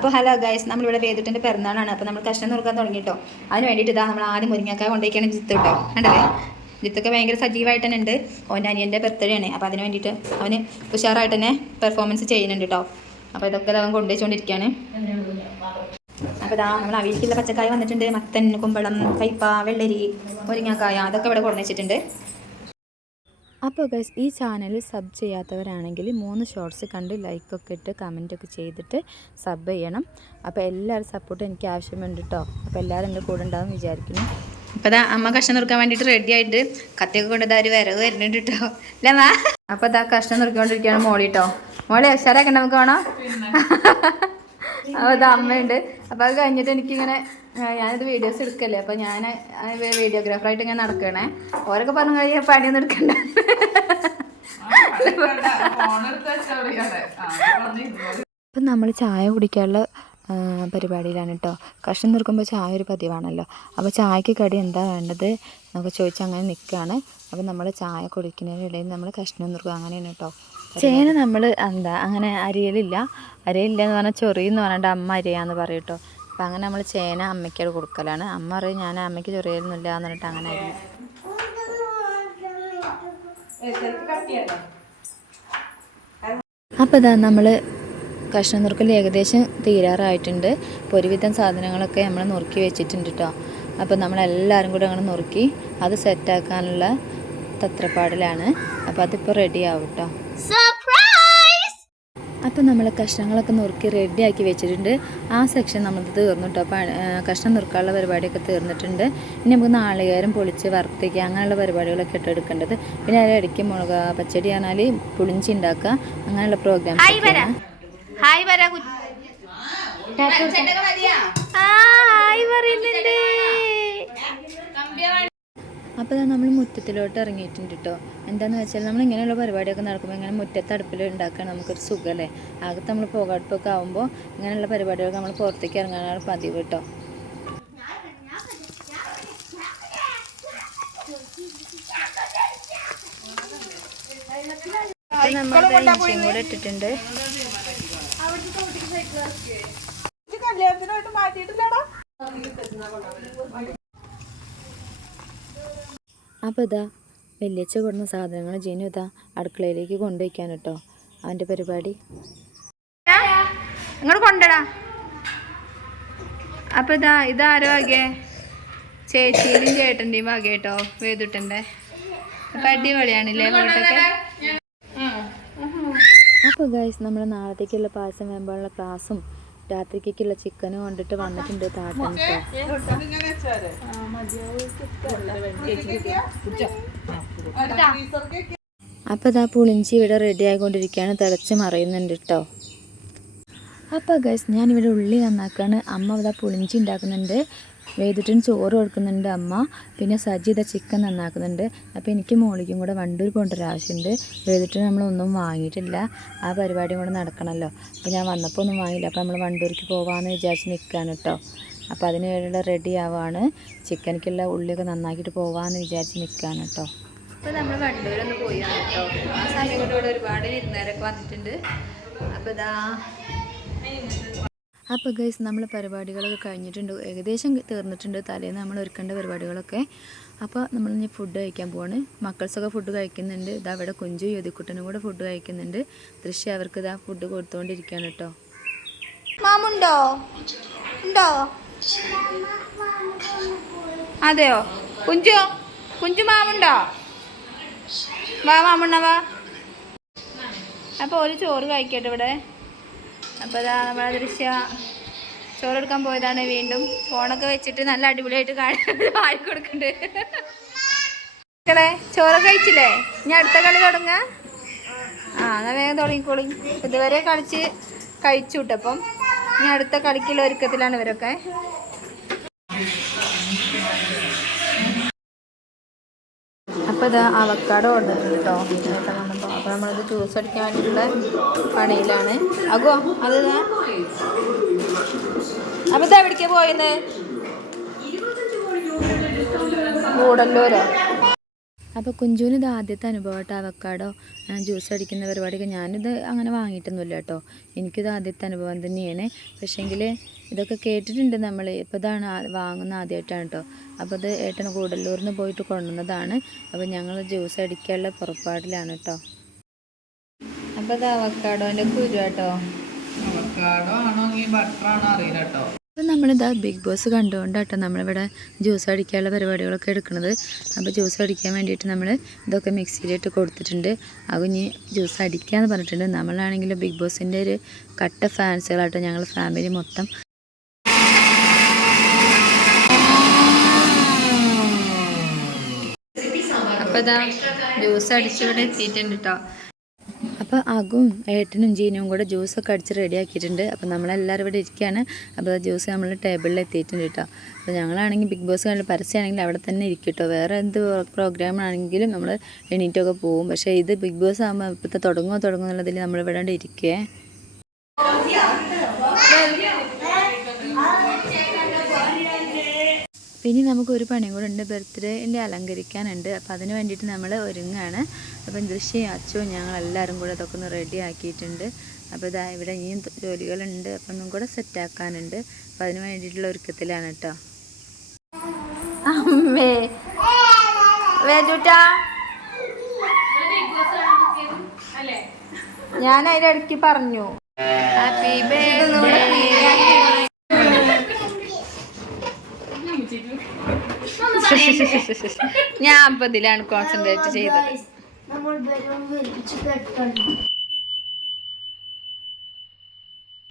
അപ്പോൾ hello guys, നമ്മളിവിടെ വേദിട്ടിൻ്റെ പിറന്നാളാണ്. അപ്പോൾ നമ്മൾ കഷ്ണം നുറുക്കാൻ തുടങ്ങിയിട്ടോ. അതിന് വേണ്ടിയിട്ട് ഇതാ നമ്മൾ ആദ്യം മുരിങ്ങക്കായ കൊണ്ടുപോയിക്കാണ് ജിത്ത് കേട്ടോ. കണ്ടല്ലേ, ജിത്തൊക്കെ ഭയങ്കര സജീവമായിട്ട് തന്നെ ഉണ്ട്. അവൻ്റെ അനിയൻ്റെ ബർത്ത്ഡേ ആണ്. അപ്പോൾ അതിന് വേണ്ടിയിട്ട് അവന് ഉഷാറായിട്ട് തന്നെ പെർഫോമൻസ് ചെയ്യുന്നുണ്ട് കേട്ടോ. അപ്പോൾ ഇതൊക്കെ അവൻ കൊണ്ടുവച്ചുകൊണ്ടിരിക്കുകയാണ്. അപ്പോൾ ഇതാ നമ്മൾ അവിയലിക്കുള്ള പച്ചക്കായ വന്നിട്ടുണ്ട്. മത്തൻ, കുമ്പളം, കയ്പ, വെള്ളരി, മുരിങ്ങക്കായ അതൊക്കെ ഇവിടെ കൊണ്ടു വെച്ചിട്ടുണ്ട്. അപ്പോൾ ഗൈസ്, ഈ ചാനൽ സബ് ചെയ്യാത്തവരാണെങ്കിൽ 3 ഷോർട്സ് കണ്ട് ലൈക്കൊക്കെ ഇട്ട് കമൻറ്റൊക്കെ ചെയ്തിട്ട് സബ് ചെയ്യണം. അപ്പോൾ എല്ലാവരും സപ്പോർട്ട് എനിക്ക് ആവശ്യമുണ്ട് കേട്ടോ. അപ്പോൾ എല്ലാവരും എൻ്റെ കൂടെ ഉണ്ടാവും വിചാരിക്കുന്നു. അപ്പോൾ ഇതാ അമ്മ കഷ്ണം നുറുക്കാൻ വേണ്ടിയിട്ട് റെഡി ആയിട്ട് കത്തിയൊക്കെ കൊണ്ട് ഒരു വിറക് വരുന്നുണ്ട് കേട്ടോ. അല്ലേ മാ? അപ്പോൾ ഇതാ കഷ്ണം നുറുക്കിക്കൊണ്ടിരിക്കുകയാണ് മോളി കേട്ടോ. മോളെ ഉഷാറാക്കണ്ട നമുക്ക് വേണം. അപ്പോൾ ഇതാ അമ്മയുണ്ട്. അപ്പോൾ അത് കഴിഞ്ഞിട്ട് എനിക്കിങ്ങനെ ഞാനിത് വീഡിയോസ് എടുക്കല്ലേ, അപ്പോൾ ഞാൻ വീഡിയോഗ്രാഫറായിട്ട് ഇങ്ങനെ നടക്കണേ. ഓരൊക്കെ പറഞ്ഞു കഴിഞ്ഞാൽ പണിയൊന്നും എടുക്കണ്ട. അപ്പം നമ്മൾ ചായ കുടിക്കാനുള്ള പരിപാടിയിലാണ് കേട്ടോ. കഷ്ണം നുറുക്കുമ്പോൾ ചായ ഒരു പതിവാണല്ലോ. അപ്പോൾ ചായക്ക് കടി എന്താ വേണ്ടത് എന്നൊക്കെ ചോദിച്ചാൽ അങ്ങനെ നിൽക്കുകയാണ്. അപ്പോൾ നമ്മൾ ചായ കുടിക്കുന്നതിനിടയിൽ നമ്മൾ കഷ്ണം നുറുക്കുക, അങ്ങനെയാണ് കേട്ടോ. ചേന നമ്മൾ അങ്ങനെ അരിയലില്ല എന്ന് പറഞ്ഞാൽ ചൊറിയെന്ന് പറഞ്ഞിട്ട് അമ്മ അരിയാന്ന് പറയും കേട്ടോ. അപ്പം അങ്ങനെ നമ്മൾ ചേന അമ്മയ്ക്കോട് കൊടുക്കലാണ്. അമ്മ പറയും ഞാൻ അമ്മയ്ക്ക് ചൊറിയൊന്നുമില്ല എന്ന് പറഞ്ഞിട്ട് അങ്ങനെ അരിയും. അപ്പോൾ ഇതാ നമ്മൾ കഷ്ണം നുറുക്കൽ ഏകദേശം തീരാറായിട്ടുണ്ട്. ഇപ്പോൾ ഒരുവിധം സാധനങ്ങളൊക്കെ നമ്മൾ നുറുക്കി വെച്ചിട്ടുണ്ട് കേട്ടോ. അപ്പോൾ നമ്മളെല്ലാവരും കൂടെ അങ്ങനെ നുറുക്കി അത് സെറ്റാക്കാനുള്ള തത്രപ്പാടിലാണ്. അപ്പോൾ അതിപ്പോൾ റെഡി ആവും കേട്ടോ. അപ്പോൾ നമ്മൾ കഷ്ണങ്ങളൊക്കെ നുറുക്കി റെഡിയാക്കി വെച്ചിട്ടുണ്ട്. ആ സെക്ഷൻ നമ്മൾ തീർന്നു കേട്ടോ. അപ്പോൾ കഷ്ണം നുറുക്കാനുള്ള പരിപാടിയൊക്കെ തീർന്നിട്ടുണ്ട്. ഇനി നമുക്ക് നാളികേരം പൊളിച്ച് വറുത്തിക്കുക അങ്ങനെയുള്ള പരിപാടികളൊക്കെ ഇട്ട് എടുക്കേണ്ടത്. പിന്നെ അതിൽ ഇടയ്ക്ക് മുളക് പച്ചടി പറഞ്ഞാൽ പുളിഞ്ചി ഉണ്ടാക്കുക അങ്ങനെയുള്ള പ്രോഗ്രാംസ്. അപ്പോൾ നമ്മൾ മുറ്റത്തിലോട്ട് ഇറങ്ങിയിട്ടുണ്ട് കേട്ടോ. എന്താണെന്ന് വെച്ചാൽ നമ്മൾ ഇങ്ങനെയുള്ള പരിപാടിയൊക്കെ നടക്കുമ്പോൾ ഇങ്ങനെ മുറ്റത്ത് അടുപ്പിൽ ഉണ്ടാക്കാൻ നമുക്കൊരു സുഖമല്ലേ. അകത്ത് നമ്മൾ പുകടുപ്പൊക്കെ ആകുമ്പോൾ ഇങ്ങനെയുള്ള പരിപാടികളൊക്കെ നമ്മൾ പുറത്തേക്ക് ഇറങ്ങാനാണ് പതിവ് കേട്ടോ. നമ്മൾ ഇഞ്ചിയും കൂടെ ഇട്ടിട്ടുണ്ട്. അപ്പോൾ ഇതാ വലിയച്ഛ കൊടുന്ന സാധനങ്ങൾ ജീനു ഇതാ അടുക്കളയിലേക്ക് കൊണ്ടുവയ്ക്കാൻ കേട്ടോ. അവൻ്റെ പരിപാടി ഇങ്ങോട്ട് കൊണ്ടടാ. അപ്പോൾ ഇതാരോ വകെ ചേച്ചിയുടെയും ചേട്ടൻ്റെയും വക കേട്ടോ, വേദുട്ടൻ്റെ. അപ്പം അടിപൊളിയാണില്ലേ ഫോട്ടോക്കെ. അപ്പോൾ ഗൈസ് നമ്മൾ നാളത്തേക്കുള്ള പായസം വേമ്പാനുള്ള ക്ലാസ്സും രാത്രിക്കുള്ള ചിക്കനും കൊണ്ടിട്ട് വന്നിട്ടുണ്ട് താട്ടൻ കേട്ടോ. അപ്പോൾ ഇതാ പുളിഞ്ചി ഇവിടെ റെഡി ആയിക്കൊണ്ടിരിക്കുകയാണ്, തിളച്ച് മറിയുന്നുണ്ട് കേട്ടോ. അപ്പോൾ ഗൈസ് ഞാനിവിടെ ഉള്ളി നന്നാക്കുകയാണ്. അമ്മ ഇതാ പുളിഞ്ചി ഉണ്ടാക്കുന്നുണ്ട്, വേദിട്ടിന് ചോറ് കൊടുക്കുന്നുണ്ട് അമ്മ. പിന്നെ സജിത ചിക്കൻ നന്നാക്കുന്നുണ്ട്. അപ്പോൾ എനിക്ക് മോളിക്കും കൂടെ വണ്ടൂർ പോകേണ്ട ആവശ്യമുണ്ട്. വേദിട്ടിന് നമ്മളൊന്നും വാങ്ങിയിട്ടില്ല, ആ പരിപാടിയും കൂടെ നടക്കണമല്ലോ. അപ്പോൾ ഞാൻ വന്നപ്പോൾ ഒന്നും വാങ്ങിയില്ല. അപ്പോൾ നമ്മൾ വണ്ടൂർക്ക് പോകാമെന്ന് വിചാരിച്ച് നിൽക്കുകയാണ് കേട്ടോ. അപ്പോൾ അതിന് വേണ്ടിയുള്ള റെഡി ആവുകയാണ്. ചിക്കനിക്കുള്ള ഉള്ളിയൊക്കെ നന്നാക്കിയിട്ട് പോകാമെന്ന് വിചാരിച്ച് നിൽക്കുകയാണ് കേട്ടോ. അപ്പോൾ നമ്മൾ വണ്ടൂരൊന്ന് പോയാണ് കേട്ടോ. ആ സമയം കൊണ്ട് ഇവിടെ ഒരുപാട് വിരുന്നുകാരൊക്കെ വന്നിട്ടുണ്ട്. അപ്പോൾ അപ്പോൾ ഗൈസ് നമ്മൾ പരിപാടികളൊക്കെ കഴിഞ്ഞിട്ടുണ്ട്, ഏകദേശം തീർന്നിട്ടുണ്ട്. തലേന്ന് നമ്മൾ ഒരുക്കേണ്ട പരിപാടികളൊക്കെ. അപ്പോൾ നമ്മൾ ഇനി ഫുഡ് കഴിക്കാൻ പോവാണ്. മക്കൾസൊക്കെ ഫുഡ് കഴിക്കുന്നുണ്ട്. ഇതാ ഇവിടെ കുഞ്ചു യുതിക്കുട്ടനും കൂടെ ഫുഡ് കഴിക്കുന്നുണ്ട്. ദൃശ്യം അവർക്ക് ഇതാ ഫുഡ് കൊടുത്തുകൊണ്ടിരിക്കുകയാണ് കേട്ടോ. മാമുണ്ടോ? ഉണ്ടോ? അതെയോ? കുഞ്ചു മാമുണ്ടോ? വാ മാമുണ്ണ. അപ്പോൾ ഒരു ചോറ് കഴിക്കട്ടെ ഇവിടെ. അപ്പോൾ ഇതാ നമ്മളെ ദൃശ്യ ചോറെടുക്കാൻ പോയതാണ്. വീണ്ടും ഫോണൊക്കെ വെച്ചിട്ട് നല്ല അടിപൊളിയായിട്ട് വായി കൊടുക്കുന്നുണ്ട്. മക്കളെ ചോറൊക്കെ കഴിച്ചില്ലേ? ഇനി അടുത്ത കളി തുടങ്ങുക. എന്നാൽ വേഗം തുടങ്ങിക്കോളി. ഇതുവരെ കഴിച്ചു വിട്ടപ്പം ഇനി അടുത്ത കളിക്കുള്ള ഒരുക്കത്തിലാണ് ഇവരൊക്കെ. അപ്പോൾ ഇത് അവക്കാടോ ഓർഡറിട്ടുണ്ട് കേട്ടോ ചേട്ടൻ വന്നപ്പോൾ. അപ്പോൾ നമ്മളത് ജ്യൂസ് അടിക്കാൻ വേണ്ടിയിട്ടുള്ള പണിയിലാണ്. അഗോ അത് അപ്പോൾ ഇത് എവിടേക്കാണ് പോയത്? കൂടല്ലൂരോ? അപ്പോൾ കുഞ്ചുവിന് ഇത് ആദ്യത്തെ അനുഭവം കേട്ടോ, അവക്കാടോ ജ്യൂസ് അടിക്കുന്ന പരിപാടിയൊക്കെ. ഞാനിത് അങ്ങനെ വാങ്ങിയിട്ടൊന്നുമില്ല കേട്ടോ, എനിക്കിത് ആദ്യത്തെ അനുഭവം തന്നെയാണ്. പക്ഷേങ്കിൽ ഇതൊക്കെ കേട്ടിട്ടുണ്ട് നമ്മൾ, ഇപ്പോൾ ഇതാണ് വാങ്ങുന്ന ആദ്യമായിട്ടാണ് കേട്ടോ. അപ്പോൾ ഇത് ഏട്ടന് കൂടല്ലൂരിൽ നിന്ന് പോയിട്ട് കൊണ്ടുവന്നതാണ്. അപ്പോൾ ഞങ്ങൾ ജ്യൂസ് അടിക്കാനുള്ള പുറപ്പാടിലാണ് കേട്ടോ. അപ്പോൾ ഇത് അവക്കാടോൻ്റെ കുരു കേട്ടോ. അവക്കാഡോ ആണോ ഈ ബട്ടർ ആണോ അറിയില്ല കേട്ടോ. അപ്പോൾ നമ്മളിതാ ബിഗ് ബോസ് കണ്ടുകൊണ്ടാട്ടോ നമ്മളിവിടെ ജ്യൂസ് അടിക്കാനുള്ള പരിപാടികളൊക്കെ എടുക്കുന്നത്. അപ്പോൾ ജ്യൂസ് അടിക്കാൻ വേണ്ടിയിട്ട് നമ്മൾ ഇതൊക്കെ മിക്സിയിലിട്ട് കൊടുത്തിട്ടുണ്ട്. അത് ഇനി ജ്യൂസ് അടിക്കാമെന്ന് പറഞ്ഞിട്ടുണ്ട്. നമ്മളാണെങ്കിലും ബിഗ് ബോസിൻ്റെ ഒരു കട്ട ഫാൻസുകളാട്ടോ ഞങ്ങൾ ഫാമിലി മൊത്തം. അപ്പോൾ ഇതാ ജ്യൂസ് അടിച്ചിവിടെ എത്തിയിട്ടുണ്ട് കേട്ടോ. അപ്പോൾ അകും ഏട്ടനും ജീനും കൂടെ ജ്യൂസൊക്കെ അടിച്ച് റെഡിയാക്കിയിട്ടുണ്ട്. അപ്പോൾ നമ്മളെല്ലാവരും ഇവിടെ ഇരിക്കുകയാണ്. അപ്പോൾ ജ്യൂസ് നമ്മൾ ടേബിളിൽ എത്തിയിട്ടുണ്ട് കേട്ടോ. അപ്പോൾ ഞങ്ങളാണെങ്കിൽ ബിഗ് ബോസ് കണ്ട് പരസ്യമാണെങ്കിൽ അവിടെ തന്നെ ഇരിക്കും കേട്ടോ. വേറെ എന്ത് പ്രോഗ്രാമാണെങ്കിലും നമ്മൾ എണീറ്റൊക്കെ പോവും. പക്ഷേ ഇത് ബിഗ് ബോസ് ആകുമ്പോൾ ഇപ്പോഴത്തെ തുടങ്ങുന്നുള്ളതിൽ നമ്മളിവിടെ ഇരിക്കേ. പിന്നെ നമുക്കൊരു പണിയും കൂടെ ഉണ്ട്, ബർത്ത്ഡേൻ്റെ അലങ്കരിക്കാനുണ്ട്. അപ്പോൾ അതിന് വേണ്ടിയിട്ട് നമ്മൾ ഒരുങ്ങാണ്. അപ്പം ദൃശ്യം അച്ഛവും ഞങ്ങളെല്ലാവരും കൂടെ അതൊക്കെ ഒന്ന് റെഡി ആക്കിയിട്ടുണ്ട്. അപ്പോൾ ഇതാ ഇവിടെ ഇനിയും ജോലികളുണ്ട്, അപ്പം ഒന്നും കൂടെ സെറ്റാക്കാനുണ്ട്. അപ്പോൾ അതിന് വേണ്ടിയിട്ടുള്ള ഒരുക്കത്തിലാണ് കേട്ടോ. അമ്മേ വേജൂട്ടാ, ഞാൻ അതിൻ്റെ ഇടയ്ക്ക് പറഞ്ഞു ഹാപ്പി ബർത്ത്ഡേ. ഞാൻ അപ്പം ഇതിലാണ് കോൺസെൻട്രേറ്റ് ചെയ്തത്.